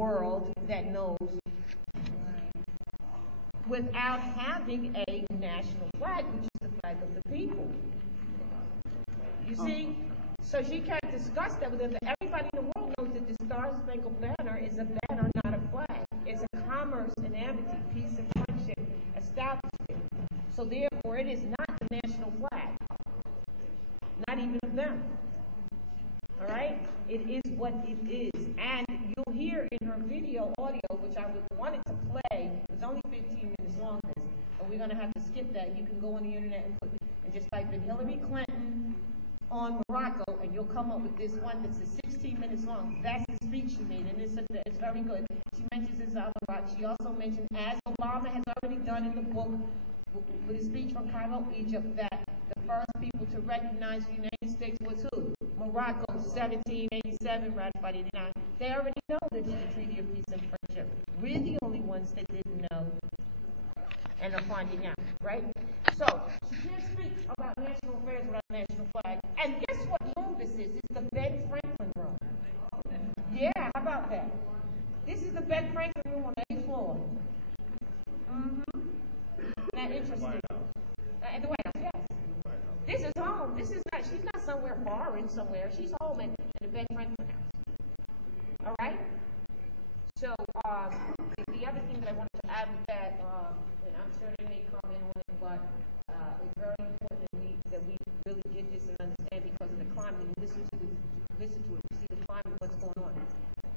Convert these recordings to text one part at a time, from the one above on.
world that knows without having a national flag, which is the flag of the people. You see? So she can't discuss that with them. Everybody in the world knows that the Star Spangled Banner is a banner, not a flag. It's a commerce and amity, peace and friendship establishment. So therefore, it is not the national flag. Not even of them. All right? It is what it is. And you'll hear in her video audio, which I wanted to play, it's only 15 minutes long, but we're going to have to skip that. You can go on the internet and just type in Hillary Clinton on Morocco, and you'll come up with this one that's 16 minutes long. That's the speech she made, and it's very good. She mentions this on Morocco. She also mentioned, as Obama has already done in the book, with his speech from Cairo, Egypt, that the first people to recognize the United States was who? Morocco, 1787, ratified 89. They already know there's a treaty of peace and friendship. We're the only ones that didn't know and are finding out, right? So, she can't speak about national affairs without a national flag. And guess what room this is? It's the Ben Franklin room. Yeah, how about that? This is the Ben Franklin room on the 8th floor. Mm-hmm. That interesting. At the White House, yes. This is home. This is not, she's not somewhere foreign somewhere. She's home in the Ben Franklin house. All right? So, the other thing that I wanted to add with that, and I'm sure they may comment on it, but it's very important that we really get this and understand because of the climate. When you listen to it, you see the climate, what's going on.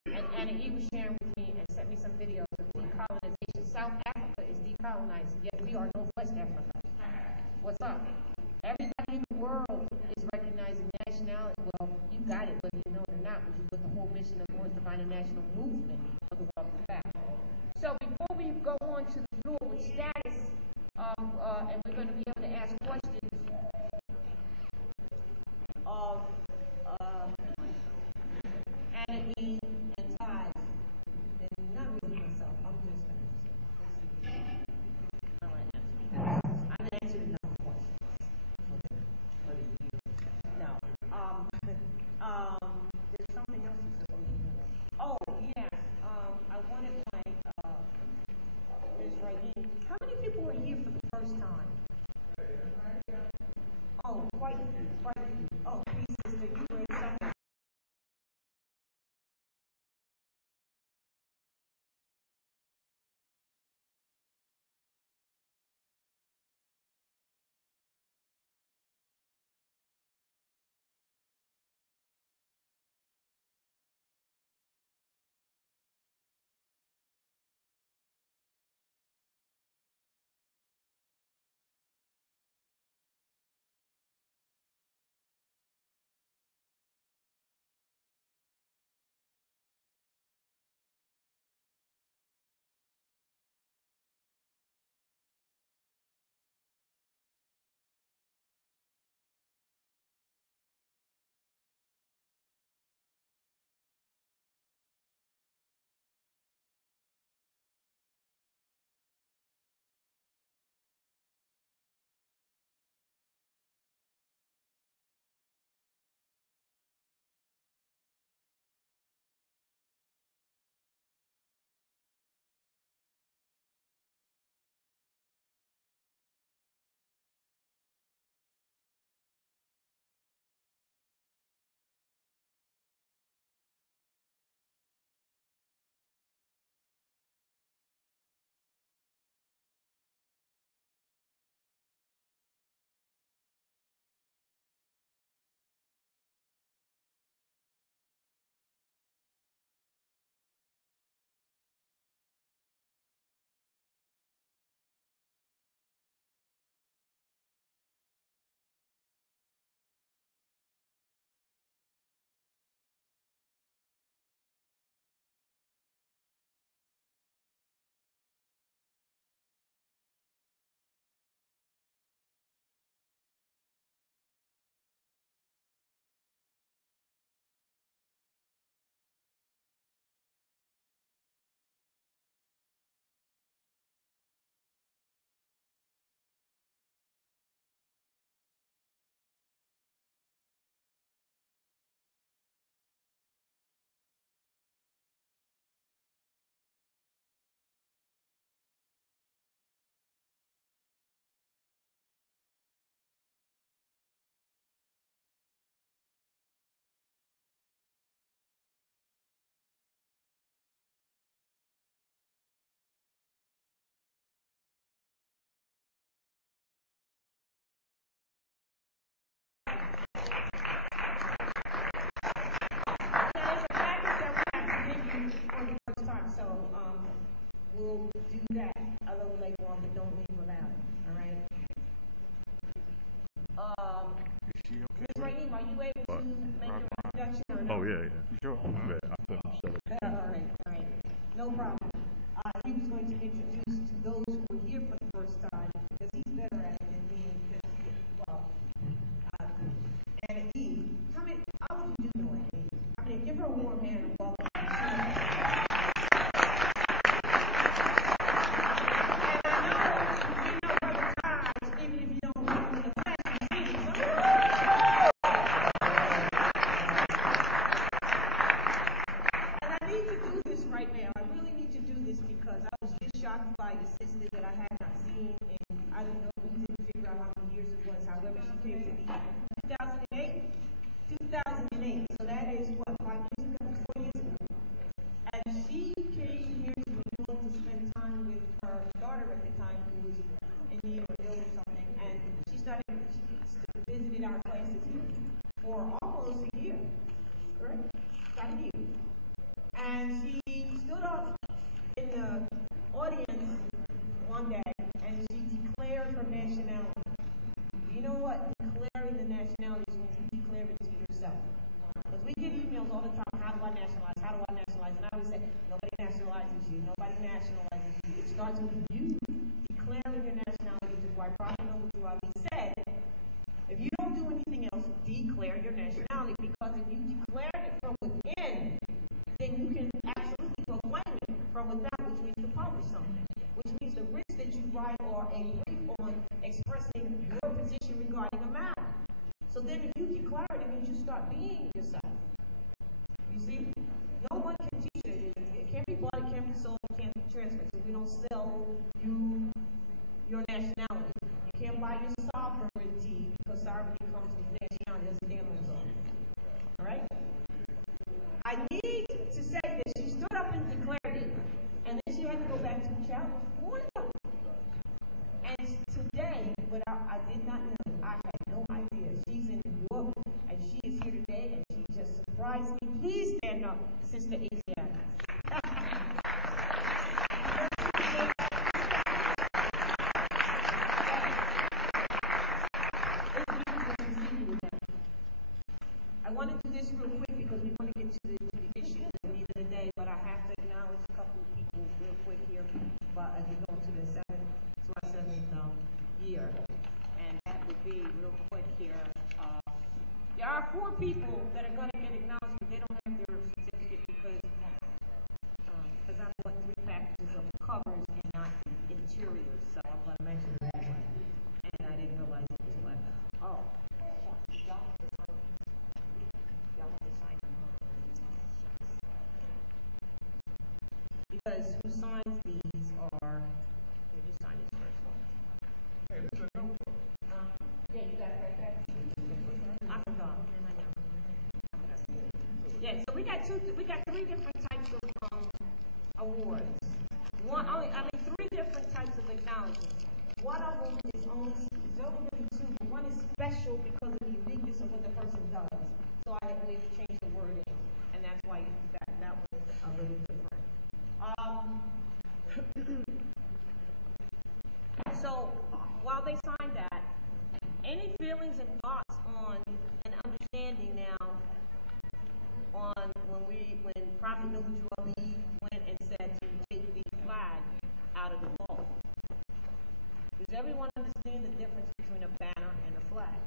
And Anna E was sharing with me and sent me some videos of decolonization. South Africa is decolonizing, yet we are Northwest Africa. What's up? Everybody in the world is recognizing nationality. Well, you got it, whether you know it or not, which is what the whole mission of North to find a national movement of the world is about. So before we go on to the floor with status, and we're going to be able to ask questions of Anna E and Ty, and not really myself. I'm just going to say, all right, I'm answering enough questions. No. There's something else you said. Oh, yes. I wanted my this right here. How many people are here for the first time? Oh, quite a few. Oh, three sisters. right now. I really need to do this because I was just shocked by the sister that I had not seen, and I don't know, we didn't figure out how many years it was. However, she came to me 2008. 2008. So that is what, 5 years ago, 4 years ago. And she came here to New York to spend time with her daughter at the time, who was in New York ill or something, and she visited our places here for almost a year, correct? About a year. And she stood up in the audience one day and she declared her nationality. You know what? Declaring the nationality is when you declare it to yourself. Because we get emails all the time, how do I nationalize? How do I nationalize? And I always say, nobody nationalizes you. Nobody nationalizes you. It starts with you declaring your nationality, which is why Prophet Noble said, if you don't do anything else, declare your nationality. Because if you declare it from within, then you can absolutely proclaim it from without, which means to publish something. Which means the risks that you write or a brief on expressing your position regarding a matter. So then if you declare it, it means you start being yourself. You see? No one can teach it. It can't be bought, it can't be sold, it can't be transferred. So we don't sell you your nationality. You can't buy your sovereignty because sovereignty comes with nationality. That's a damn on. All right? I need to say that she stood up and declared it, and then she had to go back to California. And today, but I did not know, I had no idea. She's in New York, and she is here today, and she just surprised me. Please stand up, Sister Asiana. I want to do this real quick because we want to get to the issue at the end of the day, but I have to acknowledge a couple of people real quick here. But as we go to the seventh year, and that would be real quick here. There are 4 people that are going to get acknowledged, but they don't have their certificate because I bought 3 packages of covers and not the interiors, so I'm going to mention that one. And I didn't realize it was like, oh. Because who signs these are, here, just sign this first one. Hey, this is a notebook. Yeah, you got it right there. I forgot. Yeah, so we got 3 different types of awards. 3 different types of acknowledgments. One of them is only really 2, but one is special because of the uniqueness of what the person does. So I had to change the wording, and that's why that was a little different. So while they signed that, any feelings and thoughts on and understanding now on when Prophet Noble Ali went and said to take the flag out of the vault? Does everyone understand the difference between a banner and a flag?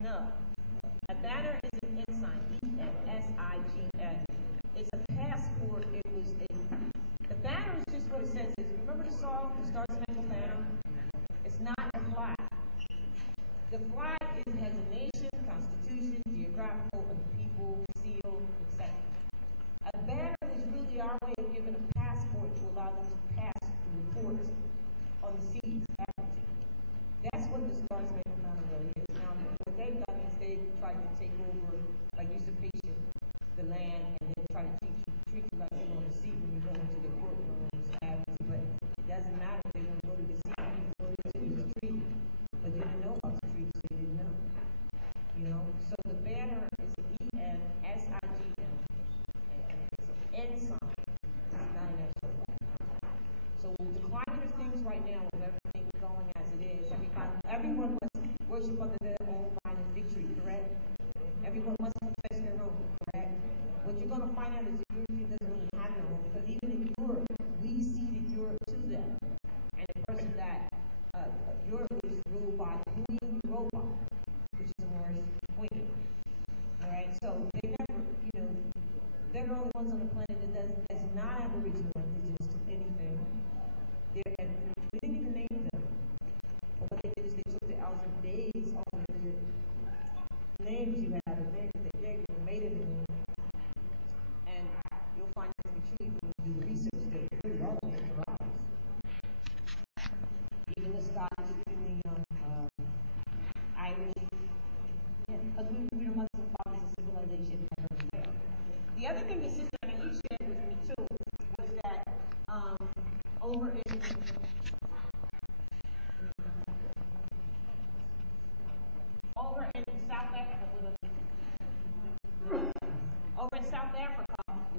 No. A banner is an ensign, E-N-S-I-G-N. It's a passport. The banner is just what it says. Remember the song, The Star Spangled Banner? It's not a flag. The flag has a nation, constitution, geographical, a people, seal, etc. A banner is really our way of giving a passport to allow them to pass the reports on the seas. That's what the Star Spangled Banner really is. Now, what they've done is they've tried to take over, like usurpation, the land, and then try to treat you like you're on the sea when you go into the courtroom. But it doesn't matter if they want to go to the sea, you go to the treaty. But you didn't know about the treaty, so you didn't know. You know? So the banner is E-N-S-I-G-N. And it's an ensign. It's not an actual flag. So with the climate of things right now, with everything going as it is, everyone must worship under their own line of victory, correct? Everyone must confess their own, correct? What you're going to find out is the European doesn't really have their own, because even in Europe, we ceded Europe to them. And the person that Europe is ruled by Queen Europa, which is a Moorish queen. Alright, so they never, they're the only ones on the planet that's not Aboriginal indigenous to anything. We didn't even name them. But what they did is they took the alphabet days off of the names you have, and they made it in. And you'll find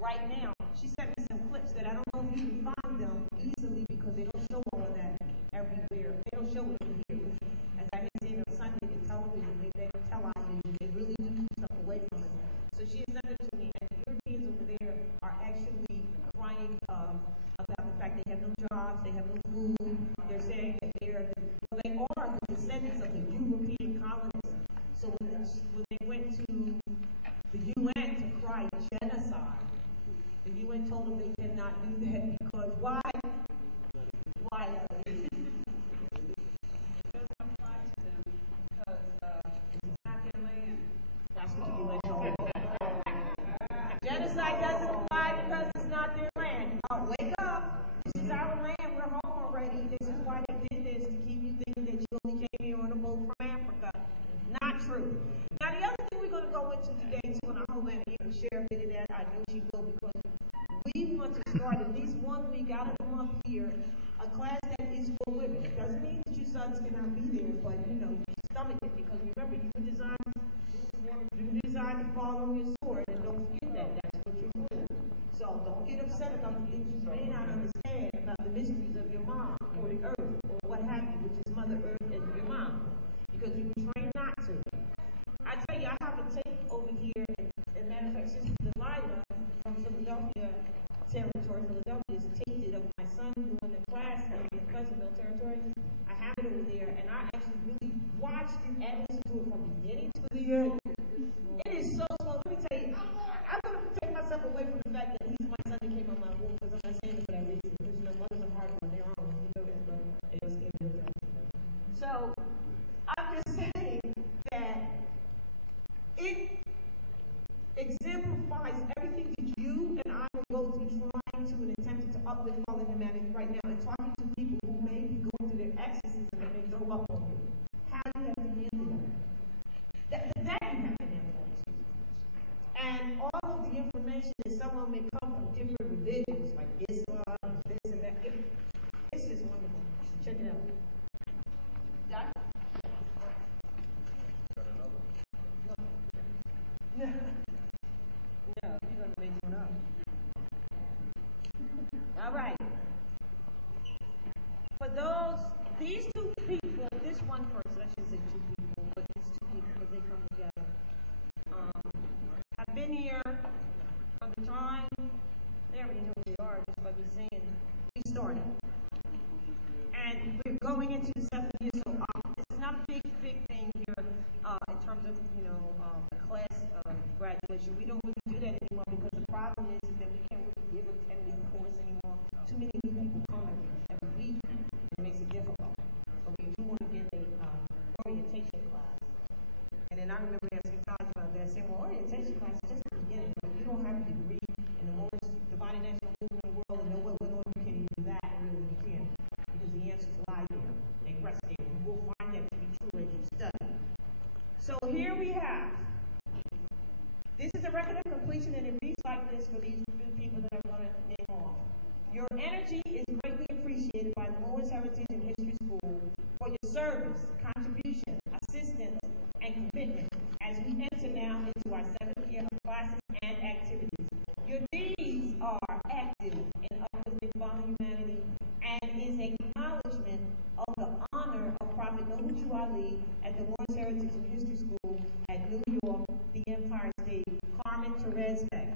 right now. She sent me some clips that I don't know if you can find them easily because they don't show all of that everywhere. They don't show it here. As I had seen on Sunday, the television, they televise it. They really do stuff away from us. So she has sent it to me, and the Europeans over there are actually crying about the fact they have no jobs, they have no food. They're saying that they are the descendants of the European colonists. So when they went to the UN to cry genocide, the UN told them they cannot do that because why? Why? It doesn't apply to them because it's not their land. That's what the UN told them. Genocide doesn't apply because it's not their land. Oh, wake up. This is our land. We're home already. This is why they did this, to keep you thinking that you only came here on a boat from Africa. Not true. Now, the other thing we're going to go into today, too, and I hope Annie will share a bit of that. I know she will, because we want to start at least 1 week out of the month here, a class that is for women. It doesn't mean that your sons cannot be there, but, you stomach it, because remember, you designed to follow your sword, and don't forget that. That's what you're doing. So don't get upset about the things you may not understand about the mysteries of your mom, or the earth, or what have you, which is Mother Earth and your mom, because you were trained not to. I tell you, I have a tape over here, and matter of fact, Sister Delilah from Philadelphia territory, Philadelphia, has taped it of my son doing the class in Pleasantville territory. I have it over there, and I actually really watched it and listened to it from beginning to the end. It is so slow. Let me tell you, I'm going to take myself away from the fact that he's my son that came on my womb, because I'm not saying it for that reason. Because, mothers are hard on their own. You know that, but they don't stand with that. So, I'm just saying that it exemplifies everything that you and I will go through trying to and attempting to uplift fallen humanity right now, and talking to people who may be going through their exorcism and they throw up on you. How you have to handle that. That you have to handle. And all of the information that someone may come from different religions, like Islam, this and that, it's just wonderful. Check it out. Got it? No. No, you're going to make one up. All right. For these two people, this one person, I should say two people, but these two people, because they come together, I've been here from the time, they already know who they are, just by me saying, we started. And we're going into the 7th year, so this is not a big thing here in terms of, a class graduation. We don't really do that anymore, because the problem is that we can't really give a 10-week course anymore. Too many new people come every week. It makes it difficult. But we do want to get a orientation class. And then I remember asking Todd about that, saying, well, orientation class is just the beginning. If you don't have a degree in the most divided national movement in the world and know what went on, you can't even do that, really, you can't. Because the answers lie there. They rest there. You will find that to be true as you study. So here we have. This is a record of completion, and it reads like this for these people that I'm going to name off. Your energy is greatly appreciated by the Moores Heritage and History School for your service, contribution, assistance, and commitment as we enter now into our 7th year of classes and activities. Your deeds are active in uplifting fallen humanity and is an acknowledgement of the honor of Prophet Nobuchu Ali at the Moores Heritage and History School at New York, the Empire State, Carmen Therese Beck.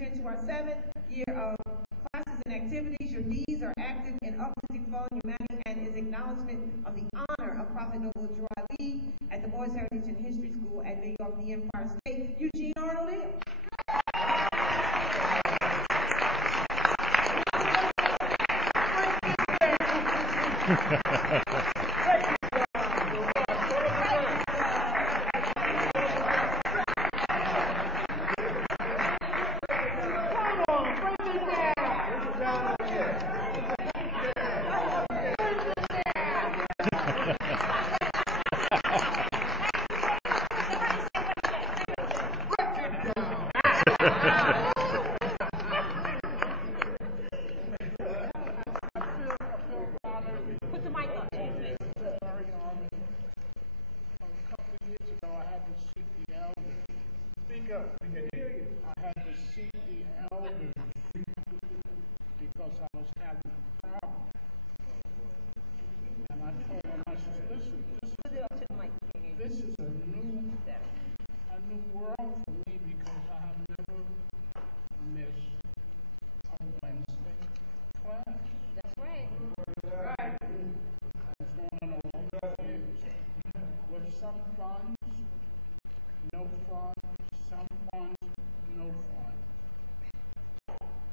enter into our 7th year of classes and activities. Your needs are active in uplifting fallen humanity and is acknowledgement of the honor of Prophet Noble Drew Ali at the Moores Heritage and History School at New York, the Empire State. Eugene Arnold.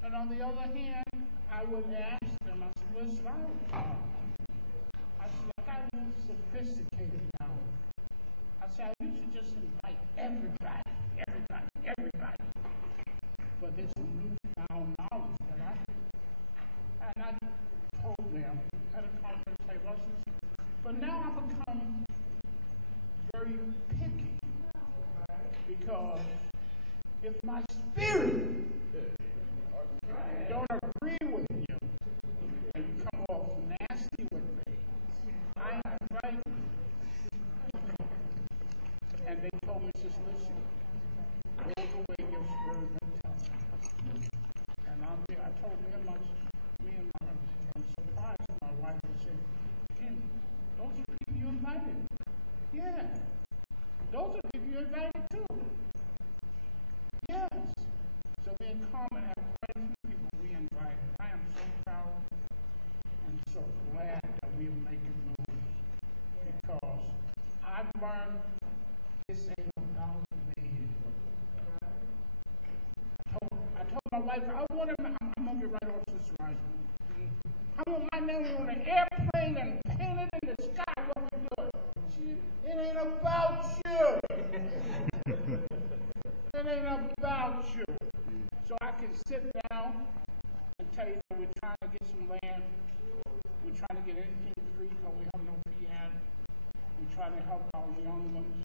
And on the other hand, I would ask them, I said, listen, I said, I'm a little sophisticated now. I said, I used to just invite everybody. But there's some newfound knowledge that I told them at a conference table, I said, but now I've become very picky because if my spirit don't agree with you and you come off nasty with me, I ain't inviting you. And they told me, just listen, go the way your spirit may tell you. And I told I'm surprised my wife would say, Ken, those are people you invited. Yeah. Those are people you invited too. Yes. So me and Carmen have quite a few people we invited. I am so proud and so glad that we are making moves because I've learned this ain't about me. I told my wife, I'm going to get right off this ride. I want my name on an airplane and paint it in the sky. What we doing? It ain't about you. It ain't about you. So I can sit down and tell you that we're trying to get some land. We're trying to get anything free because we have no fiat. We're trying to help our young ones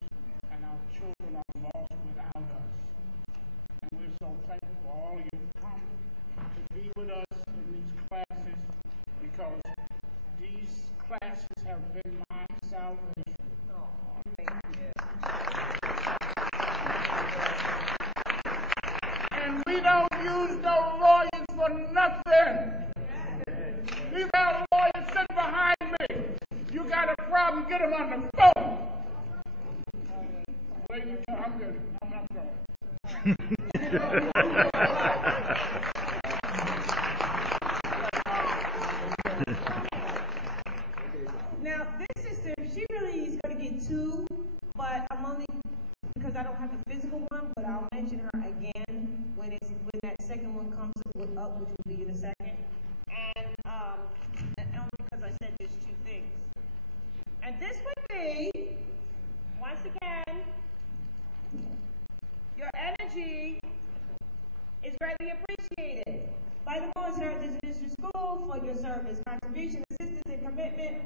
and our children are lost without us. And we're so thankful for all of you come to be with us in these classes because these classes have been my salvation. And we don't use no lawyers for nothing. These are lawyers sitting behind me. You got a problem, get them on the phone. I'm good. I'm not going. Now, this sister, she really is going to get 2, but I'm only, because I don't have the physical one, but I'll mention her again when that second one comes up, which will be in a second. And only because I said there's 2 things. And this would be, once again, your energy is greatly appreciated by the Moores Heritage District School for your service, contribution, assistance, and commitment.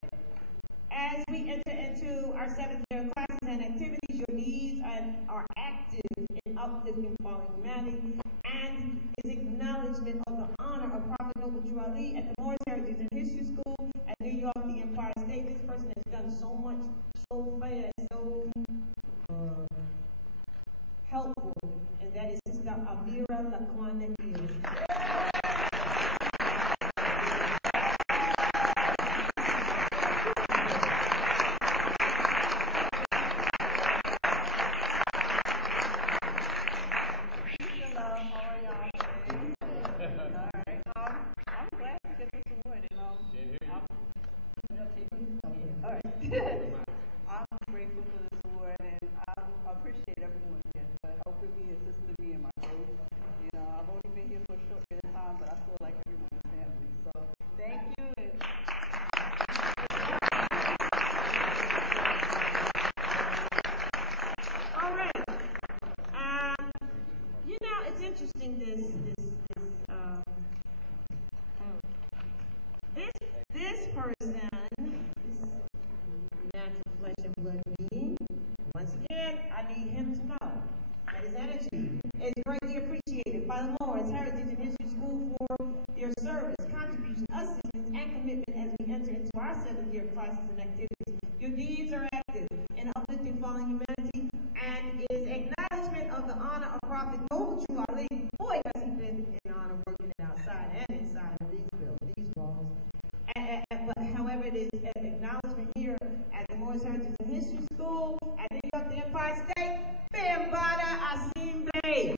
As we enter into our 7th year of classes and activities, your needs are active in uplifting fallen humanity and is acknowledgement of the honor of Prophet Noble Drew Ali at the Moores Heritage and History School at New York, the Empire State. This person has done so much, so fast, so helpful, and that is Sister Amira Laquanda Hill. Hello, how are y'all? this person, this natural flesh and blood being, once again, I need him to know that his energy is greatly appreciated by the Lawrence Heritage and History School for your service, contribution, assistance, and commitment as we enter into our 7th year classes and activities. Your deeds are active in uplifting fallen humanity and is acknowledgement of the honor of Prophet Noble True Our Lady. Boy, has he been in honor working it outside and inside of these buildings, these walls. But however, it is an acknowledgement here at the Morris Heritage and History School at New York, the Empire State. Bambada Asim Bay.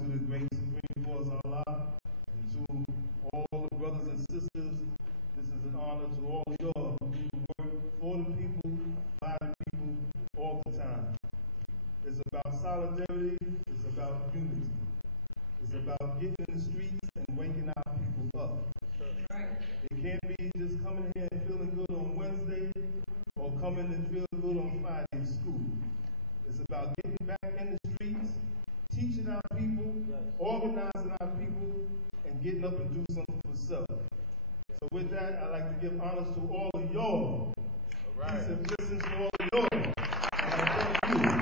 to the great Supreme Force Allah, and to all the brothers and sisters. This is an honor to all of y'all who work for the people, by the people, all the time. It's about solidarity, it's about unity. It's about getting in the streets and waking our people up. It can't be just coming here and feeling good on Wednesday or coming and feel good on Friday in school. It's about getting back in the streets, teaching our people, organizing our people, and getting up and do something for self. So with that, I'd like to give honors to all of y'all. Peace and blessings to all of y'all. And thank you.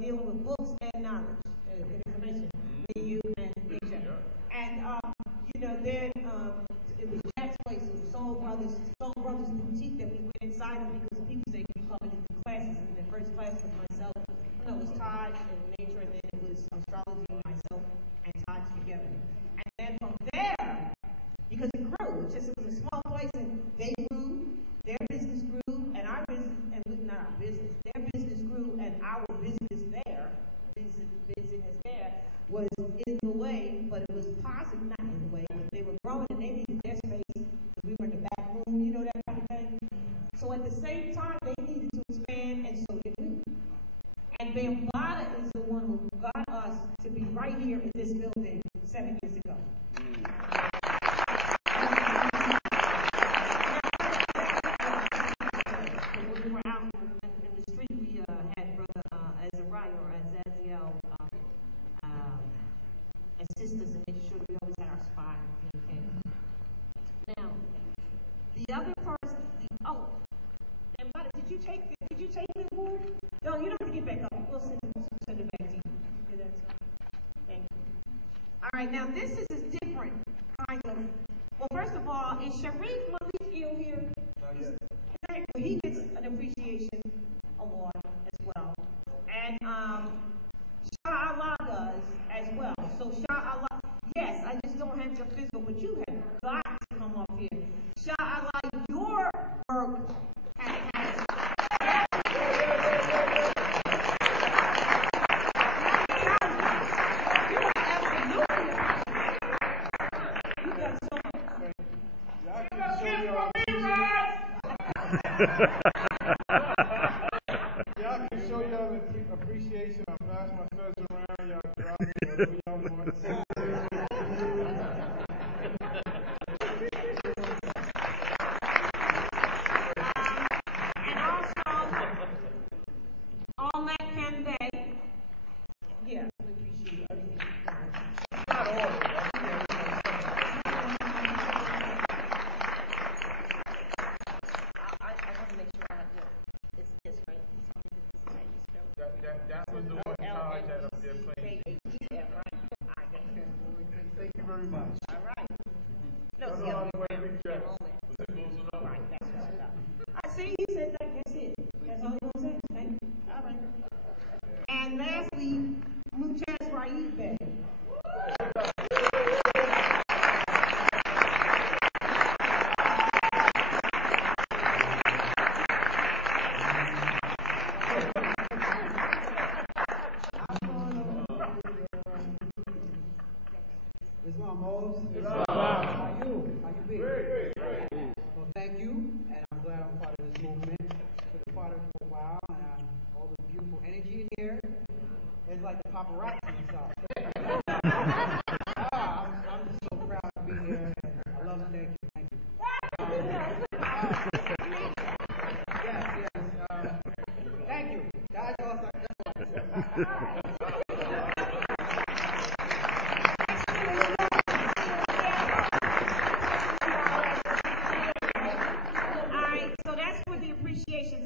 Dealing with books and knowledge and information for you and each other. And, you know, then it was Jack's place, it was Soul Brothers Boutique that we went inside of because people say you come into the classes. And the first class was myself, you know, it was Todd and nature, and then it was astrology, myself, and Todd together. And then from there, because it grew, it was a small place, and they grew, their business grew, and our business, and not our business, their business grew, and our business there was in the way, but it was positive, not in the way, but they were growing and they needed their space. We were in the back room, you know, that kind of thing. So at the same time, they needed to expand, and so did we. And Bambaataa is the one who got us to be right here in this building 7 years ago. When we were out in the street, we had Brother Azariah or Azaziel assist us in making sure that we always had our spot. Okay. Now, the other person, and did you take the award? No, you don't have to get back up. We'll send it back to you. Okay, that's thank you. All right, now this is a different kind of. Well, first of all, is Sharif Malik here? Not yet. Okay, well, he gets an appreciation award as well, and Shah Allah does as well. So Shah Allah, yes, I just don't have your physical, but you have got to come up here. Shah Allah, your work has Y'all can show y'all appreciation. I pass my studs around. Y'all drop me whatever y'all want. and also on that campaign, yeah, we appreciate everything. Not all of it. I want to make sure I have it's this, right? That was the one Todd had up there playing. Thank you very much. All right. No, That's see, all I'm I'm going to around do. in a moment. Right, that's what's up. I see he said that, that's it. That's all you're going to say? Thank you. All right. And lastly, Mumtaz Raeed Bey. Islam Mose. How you? How you be? Great. Well, thank you, and I'm glad I'm part of this movement. Been a part of it for a while, and all the beautiful energy in here. It's like the paparazzi and stuff. I'm just so proud to be here. I love it. Thank you. Yes. Thank you. That's awesome.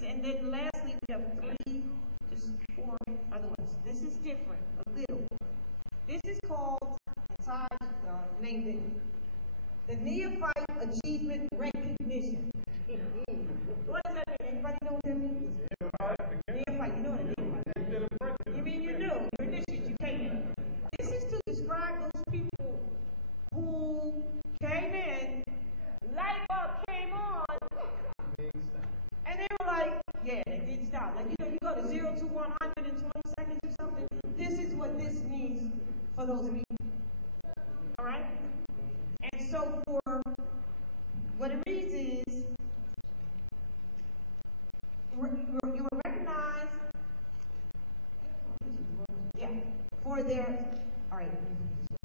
And then lastly, we have four other ones. This is different, a little. This is called, Todd named it, the Neophyte Achievement Recognition. What does that mean? Anybody know what that means? Neophyte, you know what a neophyte is. You mean you know, you're initiate, you came in. This is to describe those people who came in what this means for those people. All right? And so for what it reads is, you were recognized, for their, all right,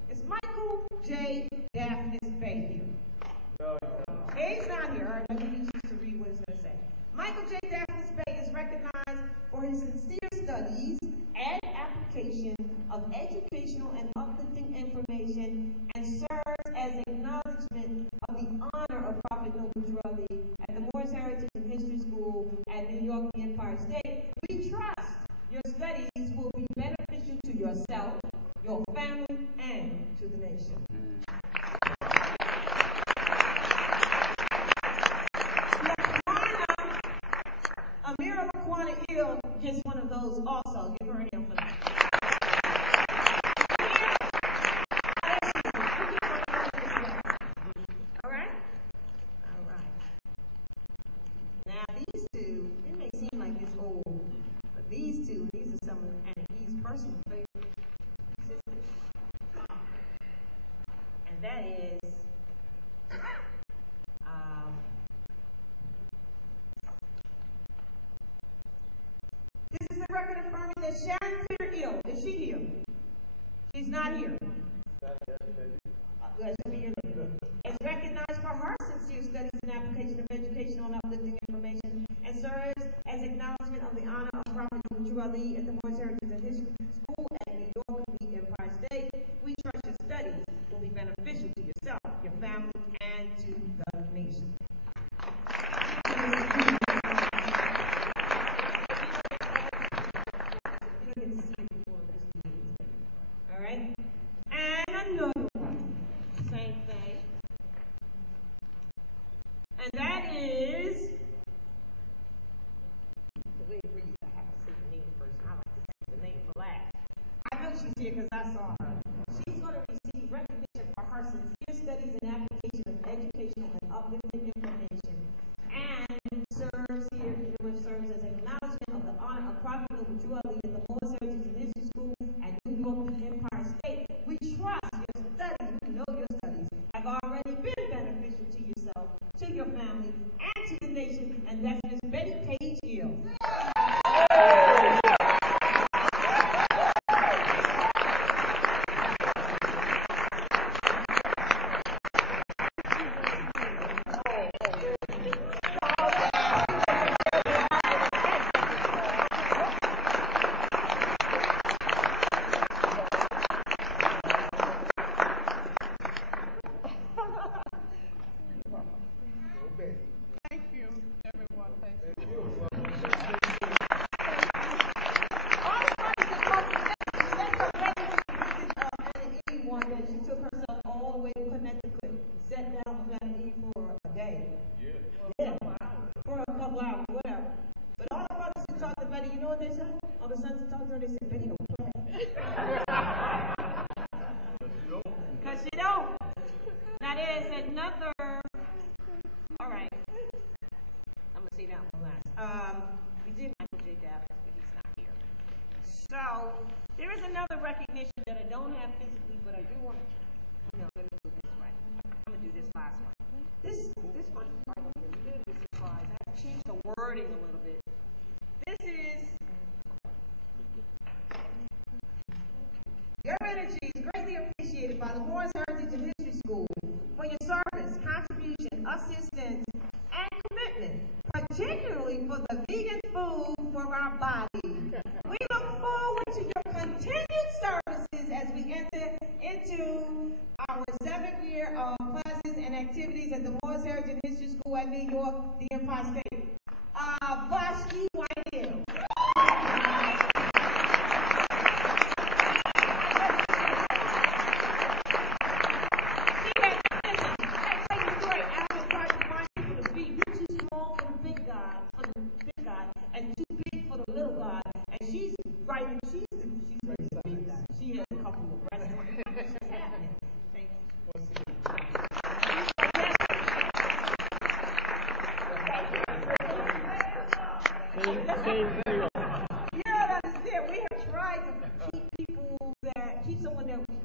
it's Michael J. Daphnis Bey here. He's not here. All right, let me use this to read what it's going to say. Michael J. Daphnis Bey is recognized for his sincere studies and application of educational and uplifting information, and serves as acknowledgement of the honor of Prophet Noble Drew Ali at the Moores Heritage and History School at New York, the Empire State. We trust your studies will be beneficial to yourself, your family, and to the nation. Amira Laquana Hill gets one of those also. Give her a hand for that. All right? All right. Now these two, it may seem like it's old, but these two, these are some of Annie's personal favorite sisters. And that is this is a record affirming that Sharon Clear is she here? She's not here. Is recognized for her sincere studies and application of educational and uplifting information, and serves as acknowledgement of the honor of Prophet Noble Drew Ali at the Moores Heritage and History School at New York, the Empire State. We trust your studies will be beneficial to yourself, your family, and to the nation. All right? And another one. Same thing. And that is, wait for you to have to say the name first. I like to say the name for last. I know she's here because I saw her. She's going to receive recognition for her sincere studies and application of educational and uplifting information, and serves as acknowledgement of the honor of Prophet Noble Drew Ali at the Moores Heritage and History School at New York, the Empire State. We trust your studies, we know your studies have already been beneficial to yourself, to your family, and to the nation, and that's Miss Betty Page Hill.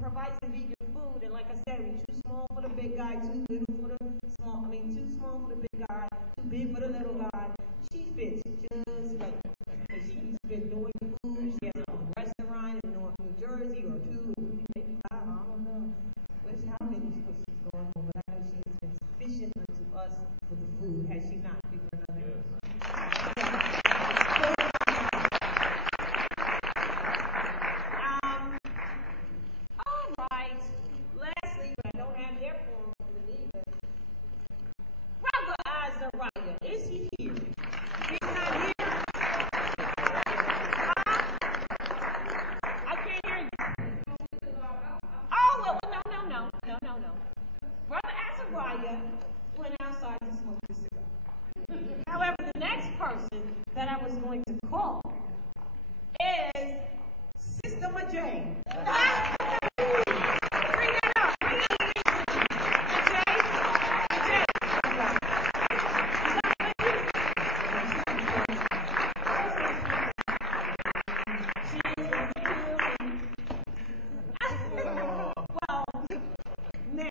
provide some vegan food, and like I said, we're too small for the big guy, too little for the small. I mean, too small for the big guy, too big for the little guy. She fits just like, because she's been doing food. She has a restaurant in North New Jersey, or two, maybe five. I don't know. Which how many she's going on, but I know she has been sufficient unto us for the food, has she not? Before another. Yes. All right. Lastly, but I don't have their form for the either. Brother Azariah, is he here? He's not here. I can't hear you. Oh, well, no. Brother Azariah went outside to smoke a cigar. However, the next person that I was going to call is Sister Majay. Bring that up. Bring that Well, now,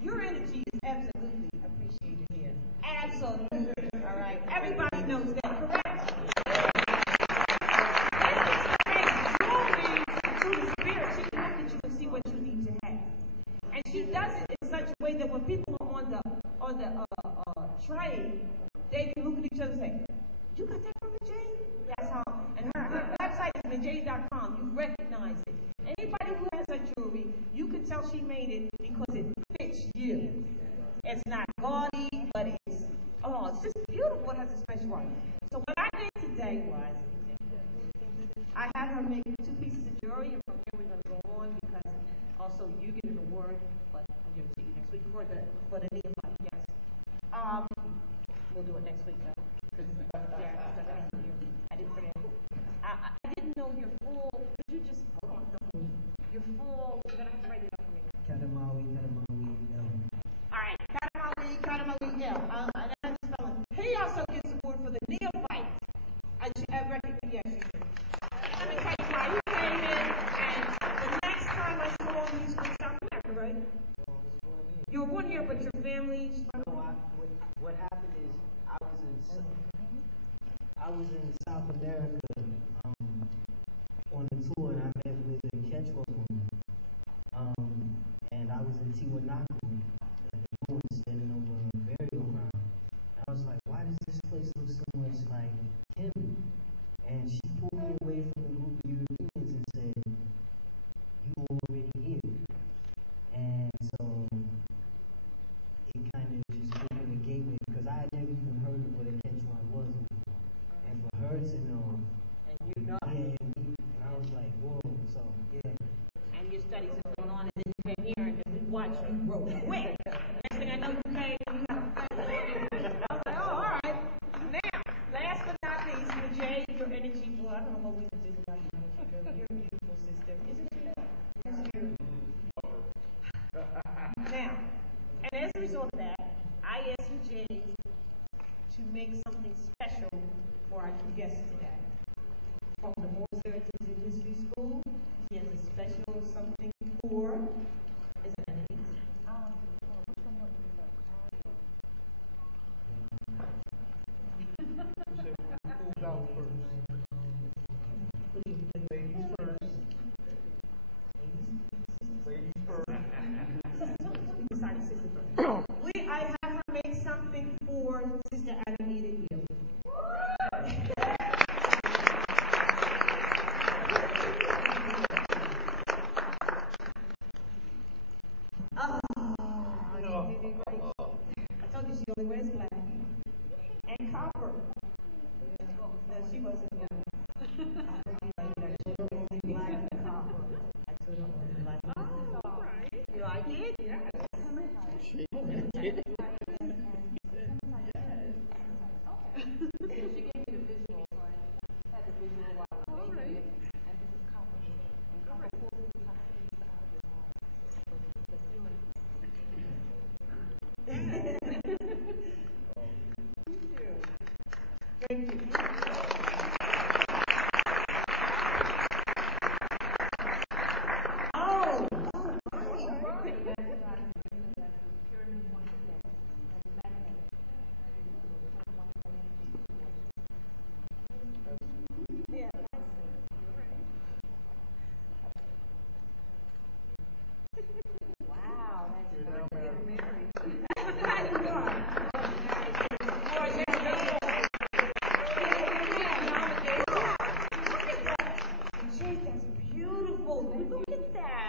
your energy is absolutely appreciated here. Absolutely. All right. Everybody knows that, correct? To the Spirit, she can look at you and see what you need to have. And she does it in such a way that when people are on the train, they can look at each other and say, "You got that from Majay?" That's how. And her website is Majay.com. You recognize it. Anybody who has that jewelry, you can tell she made it because it fits you. It's not gaudy, but it's just beautiful. It has a special art. So what I did today was, I had her make 2 pieces of jewelry, and from here we're going to go on because also you get an award, but I'll give it to you next week for the neophyte. Yes. We'll do it next week though. I didn't forget. I didn't know your full. Could you just hold on? Your full. You're gonna have to write it up for me. Kadamawi, L. All right, Kadamawi L. And I'm spelling. He also gets award for the neophyte. Yes. Let me tell you why he came in, and the next time I saw him, he's from South America, right? You were 1 year, but your family. What happened is I was in South America on a tour, and I met with a Quechua woman, and I was in Tiwanaku at the ruins standing over a burial ground. And I was like, why does this place look so much like Kemet? And she pulled me away from the group of Europeans and said, "You were already here." And so it kind of just opened the gateway, because I had never even heard of what a Quechua was before. And for her to know, and I was like, whoa, so yeah. And your studies are going on, and then you came here, and then we watched you grow quick. Next thing I know, you came, you got a family. I was like, oh, all right. Now, last but not least, Majay, your energy. Well, I don't know what we can do about you. You're a beautiful sister, isn't she? Yes, you. Now, and as a result of that, I asked Majay to make something special for our two guests today. From the Moorish Heritage and History School, she has a special something for. Is it an eight? I have her make something for Sister Anita here. I told you she only wears black and copper. No, she wasn't black. Only black and copper. I told her only black and copper. Oh, all right. You like it? Yes. She gave me the visual, so I had the visual while I was making it. And this is copper. And copper pulls the toxins out of the human. Thank you. Oh, look at that.